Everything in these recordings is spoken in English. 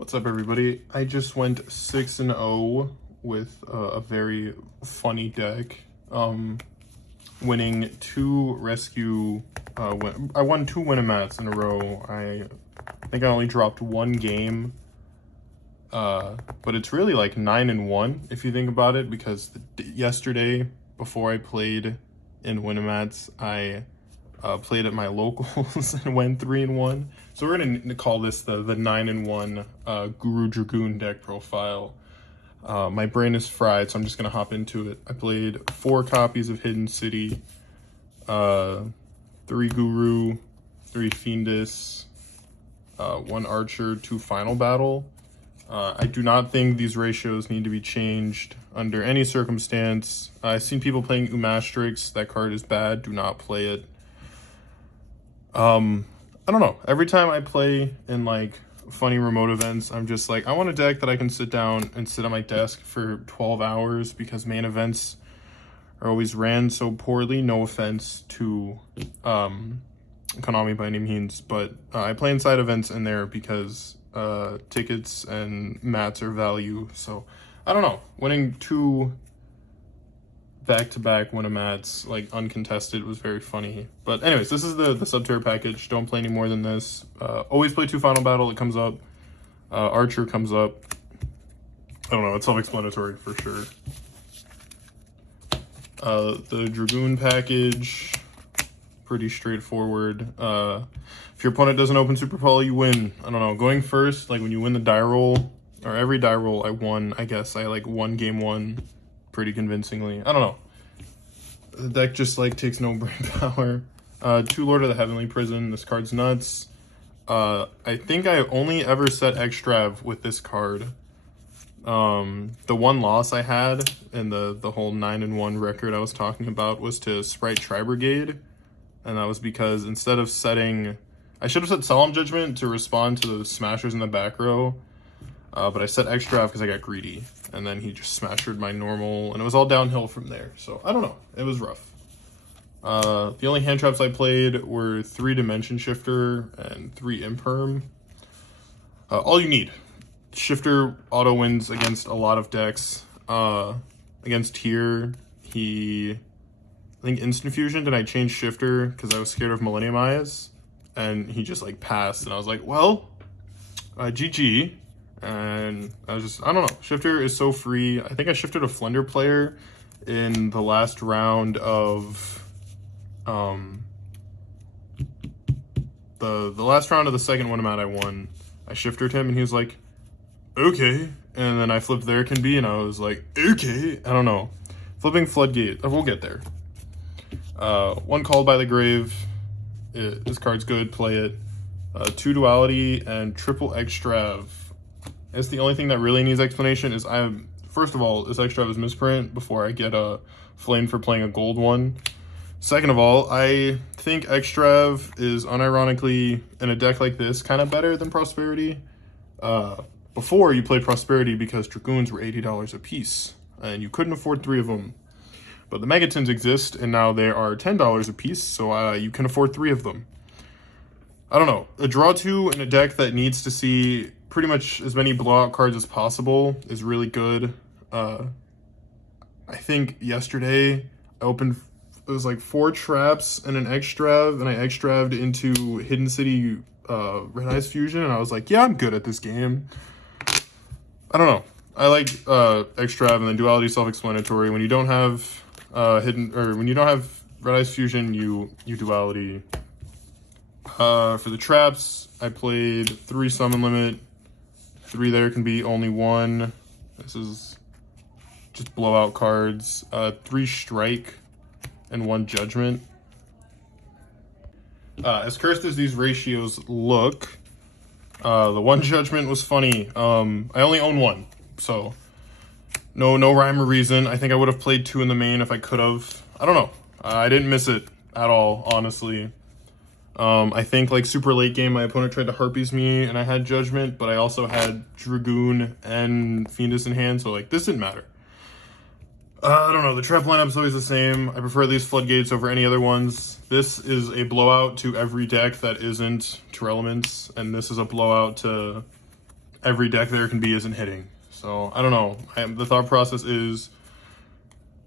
What's up, everybody? I just went 6-0 with a very funny deck, winning two rescue. I won two Winnamats in a row. I think I only dropped one game, but it's really like 9-1 if you think about it, because yesterday before I played in Winnamats, I played at my locals and went 3-1. So we're gonna call this the 9-1 Guru Dragoon deck profile. My brain is fried, so I'm just gonna hop into it. I played 4 copies of Hidden City, 3 Guru, 3 Fiendus, 1 Archer, 2 Final Battle. I do not think these ratios need to be changed under any circumstance. I've seen people playing Umastrix. That card is bad. Do not play it. I don't know. Every time I play in like funny remote events, I'm just like, I want a deck that I can sit down and sit at my desk for 12 hours because main events are always ran so poorly. No offense to Konami by any means, but I play inside events in there because tickets and mats are value. So I don't know. Winning 2 back-to-back Winnamats, like uncontested, was very funny. But anyways, this is the Subterror package. Don't play any more than this. Always play 2 Final Battle. It comes up. Archer comes up. I don't know. It's self-explanatory for sure. The Dragoon package, pretty straightforward. If your opponent doesn't open Super Poly, you win. I don't know. Going first, like when you win the die roll, or every die roll I won, I guess I like won game 1 pretty convincingly. I don't know. The deck just like takes no brain power. 2 Lord of the Heavenly Prison. This card's nuts. I think I only ever set Extrav with this card. The one loss I had in the whole 9-1 record I was talking about was to Sprite Tri-Brigade. And that was because instead of setting... I should have set Solemn Judgment to respond to the smashers in the back row. But I set Extrav because I got greedy. And then he just smashed my normal, and it was all downhill from there. So, I don't know. It was rough. The only hand traps I played were 3 Dimension Shifter and 3 Imperm. All you need. Shifter auto wins against a lot of decks. Against here, I think Instant Fusion, and I changed Shifter because I was scared of Millennium Eyes. And he just, like, passed, and I was like, well, GG. And I was just, I don't know. Shifter is so free. I think I shifted a Flender player in the last round of the last round of the second Winnamats I won. I shifted him and he was like, okay. And then I flipped there can be and I was like, okay. I don't know. Flipping Floodgate. We'll get there. 1 Called by the Grave. This card's good. Play it. 2 Duality and triple Extrav. It's the only thing that really needs explanation is first of all, this Extrav is misprint before I get flamed for playing a gold one. Second of all, I think Extrav is unironically in a deck like this kind of better than Prosperity. Before you played Prosperity because Dragoons were $80 a piece and you couldn't afford 3 of them. But the Megatons exist and now they are $10 a piece, so you can afford 3 of them. I don't know. A draw 2 in a deck that needs to see pretty much as many blowout cards as possible is really good. I think yesterday I opened, it was like 4 traps and an Extrav, and I Extraved into Hidden City Red Eyes Fusion, and I was like, yeah, I'm good at this game. I don't know. I like Extrav, and then Duality self-explanatory. When you don't have when you don't have Red Eyes Fusion, you Duality. For the traps, I played 3 Summon Limit. 3 there can be only 1. This is just blowout cards. 3 Strike and 1 Judgment. As cursed as these ratios look, the 1 Judgment was funny. I only own 1, so no rhyme or reason. I think I would have played 2 in the main if I could have. I don't know. I didn't miss it at all, honestly. I think like super late game, my opponent tried to Harpies me and I had Judgment, but I also had Dragoon and Fiendus in hand, so like this didn't matter. I don't know, the trap lineup's always the same. I prefer these Floodgates over any other ones. This is a blowout to every deck that isn't Tear Elements, and this is a blowout to every deck there can be isn't hitting. So, I don't know. The thought process is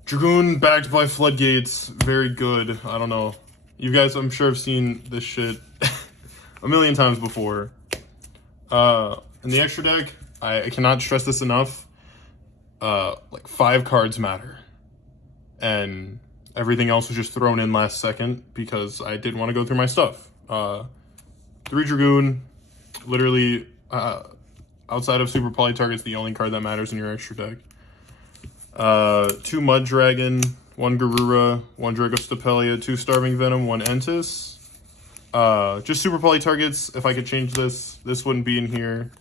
Dragoon backed by Floodgates, very good. I don't know. You guys, I'm sure, have seen this shit a million times before. In the extra deck, I cannot stress this enough. Like 5 cards matter. And everything else was just thrown in last second because I didn't want to go through my stuff. 3 Dragoon, literally, outside of Super Poly targets, the only card that matters in your extra deck. 2 Mud Dragon, 1 Garura, 1 Dragostapelia, 2 Starving Venom, 1 Entis. Just Super Poly targets. If I could change this wouldn't be in here.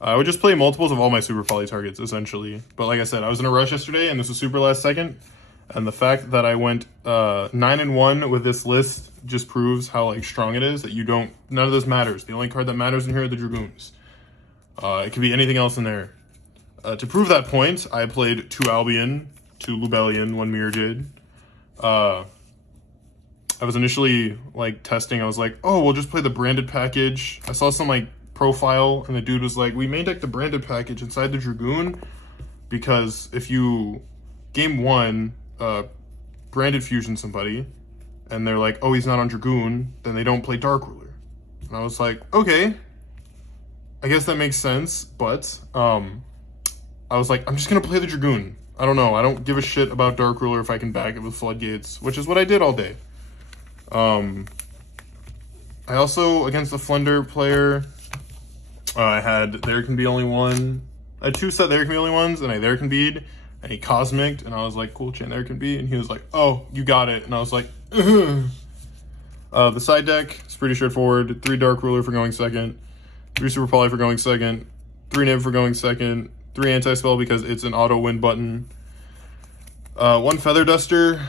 I would just play multiples of all my Super Poly targets, essentially. But like I said, I was in a rush yesterday, and this was super last second. And the fact that I went 9-1 with this list just proves how like strong it is. That none of this matters. The only card that matters in here are the Dragoons. It could be anything else in there. To prove that point, I played 2 Albion, 2 Lubellion, 1 Mirror Jade. I was initially like testing. I was like, oh, we'll just play the branded package. I saw some like profile, and the dude was like, we main deck the branded package inside the Dragoon because if you game 1 branded fusion somebody and they're like, oh, he's not on Dragoon, then they don't play Dark Ruler. And I was like, okay, I guess that makes sense, but I was like, I'm just gonna play the Dragoon. I don't know, I don't give a shit about Dark Ruler if I can back it with Floodgates, which is what I did all day. I also, against the Flunder player, I had There Can Be Only One. I had 2 set There Can Be Only Ones, and I There Can Be'd, and he Cosmic'd, and I was like, cool, Chan, There Can Be, and he was like, oh, you got it, and I was like, the side deck is pretty straightforward. 3 Dark Ruler for going second, 3 Super Poly for going second, 3 Nib for going second, 3 Anti-Spell because it's an auto-win button, 1 Feather Duster,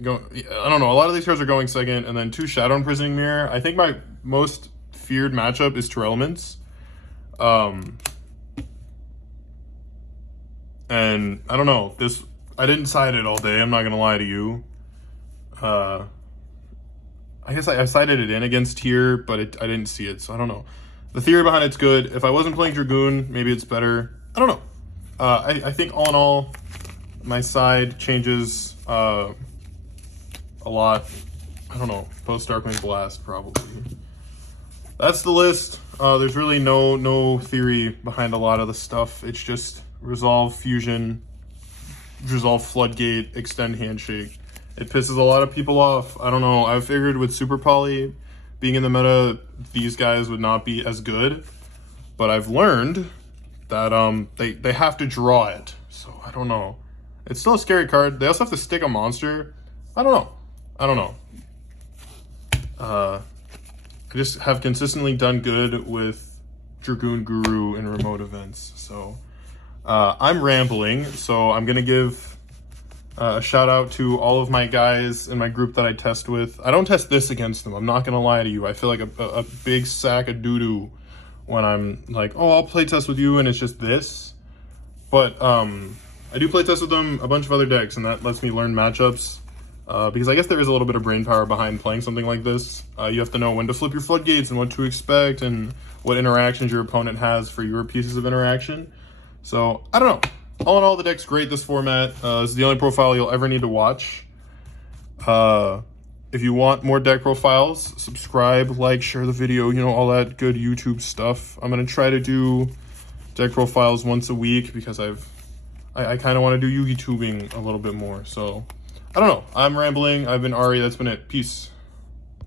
I don't know, a lot of these cards are going second, and then 2 Shadow Imprisoning Mirror. I think my most feared matchup is True Elements. And I don't know, I didn't side it all day, I'm not gonna lie to you. I guess I sided it in against here, but I didn't see it, so I don't know. The theory behind it's good. If I wasn't playing Dragoon, maybe it's better. I don't know. I think all in all, my side changes a lot. I don't know, post Darkwing Blast, probably. That's the list. There's really no theory behind a lot of the stuff. It's just Resolve Fusion, Resolve Floodgate, Extend Handshake. It pisses a lot of people off. I don't know. I figured with Super Poly being in the meta, these guys would not be as good. But I've learned that they have to draw it. So I don't know. It's still a scary card. They also have to stick a monster. I don't know. I just have consistently done good with Dragoon Guru in remote events. So I'm rambling. So I'm going to give a shout out to all of my guys in my group that I test with. I don't test this against them. I'm not going to lie to you. I feel like a big sack of doo-doo when I'm like, oh, I'll play test with you and it's just this. But I do play test with them a bunch of other decks, and that lets me learn matchups. Because I guess there is a little bit of brain power behind playing something like this. You have to know when to flip your floodgates and what to expect and what interactions your opponent has for your pieces of interaction. So, I don't know. All in all, the deck's great this format. This is the only profile you'll ever need to watch. If you want more deck profiles, subscribe, like, share the video, you know, all that good YouTube stuff. I'm going to try to do deck profiles once a week because I kind of want to do Yugi tubing a little bit more. So, I don't know. I'm rambling. I've been Ari. That's been it. Peace.